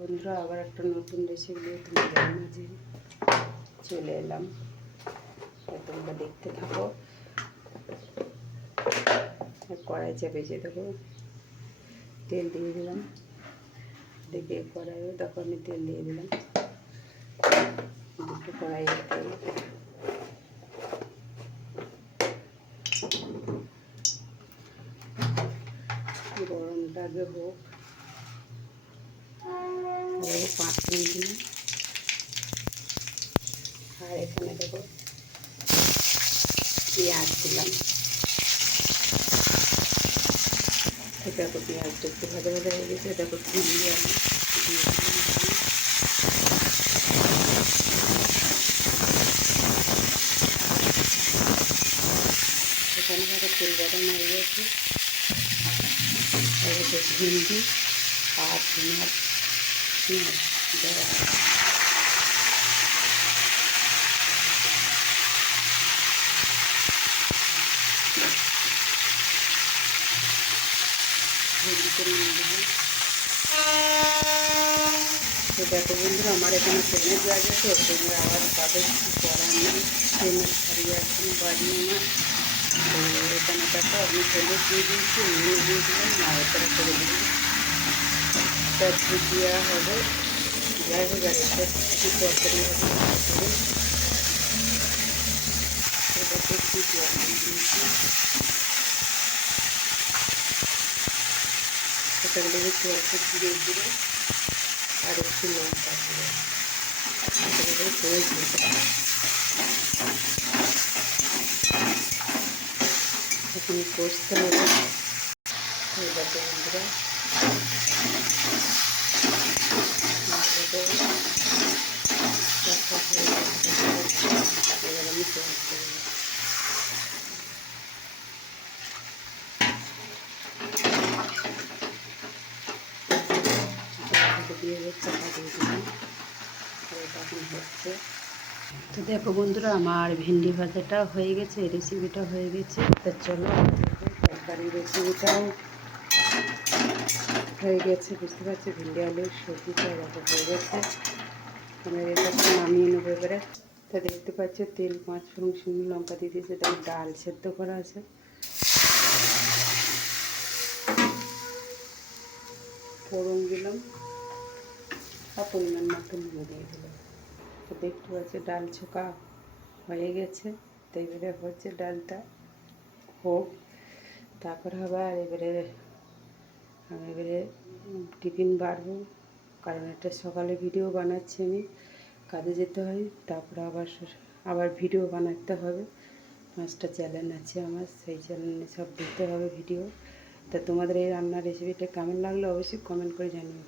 বন্ধুরা, আবার একটা নতুন রেসিপি নিয়ে তোমাদের মাঝে চলে এলাম। তোমরা দেখতে থাকো। কড়াই চাপিয়ে দেবো, তেল দিয়ে দিলাম। দেখে কড়াইও দেখো আমি তেল দিয়ে দিলাম। দুটো কড়াইয়ের তেল গরমটা আগে হোক। আর 5 মিনিট দিলাম। আর এখানে দেখো পেঁয়াজ দিলাম। দেখো পেঁয়াজটা একটু ভাজা ভাজা হয়ে গেছে। দেখো চিনি আমি এখানে দেখো তেল গরম হয়ে গেছে। ভিন্ডি আর পেঁয়াজ দেওয়া তো দেখো বন্ধুরা, আমার এখানে ট্রেনের জায়গা তো ট্রেনের আওয়াজ পাবে, কিছু করার নেই। ট্রেনের ছাড়িয়ে এখন বাড়ি আমার। তো এখানে দেখো আমি হলুদ দিয়ে দিয়েছি, নুন দিয়ে দিলাম, নাড়াচাড়া করে দিলাম। তার ভুজিয়া হবে, যাই হোক আর একটা কিছু তরকারি হবে। এটাকে ভুজিয়া দিয়েছি। এখান থেকে একটু অল্প জিরে দিলে আর একটু লঙ্কা দিলে এখন কষতে হবে। দেখো বন্ধুরা, এবার আমি পেঁয়াজ দেবো। দিয়ে চাপা দিয়ে দিলাম। তখন হচ্ছে। তো দেখো বন্ধুরা, আমার ভেন্ডি ভাজাটা হয়ে গেছে, রেসিপিটা হয়ে গেছে। তো চলো তরকারি রেসিপিটাও হয়ে গেছে। বুঝতে পারছি ভেন্ডি আলুর সবজিটা এরকম হয়ে গেছে। আমরা এটা নামিয়ে নেবো এবারে। তো দেখতে পাচ্ছি তেল 5 ফোড়ন শুকনো লঙ্কা দিয়ে দিয়েছে। তাই ডাল সেদ্ধ করা আছে, ফোড়ন দিলাম আর পরিমাণ মতো নুন দিয়ে দিলাম। তো দেখতে পাচ্ছি ডাল ছোকা হয়ে গেছে। তো এবারে হচ্ছে ডালটা হোক, তারপর আবার আমি এবারে টিফিন বাড়বো। কারণ একটা সকালে ভিডিও বানাচ্ছি, আমি কাজে যেতে হয়। তারপর আবার ভিডিও বানাতে হবে। 5টা চ্যানেল আছে আমার, সেই চ্যানেলে সব দিতে হবে ভিডিও। তা তোমাদের এই রান্নার রেসিপিটা কেমন লাগলো অবশ্যই কমেন্ট করে জানিও।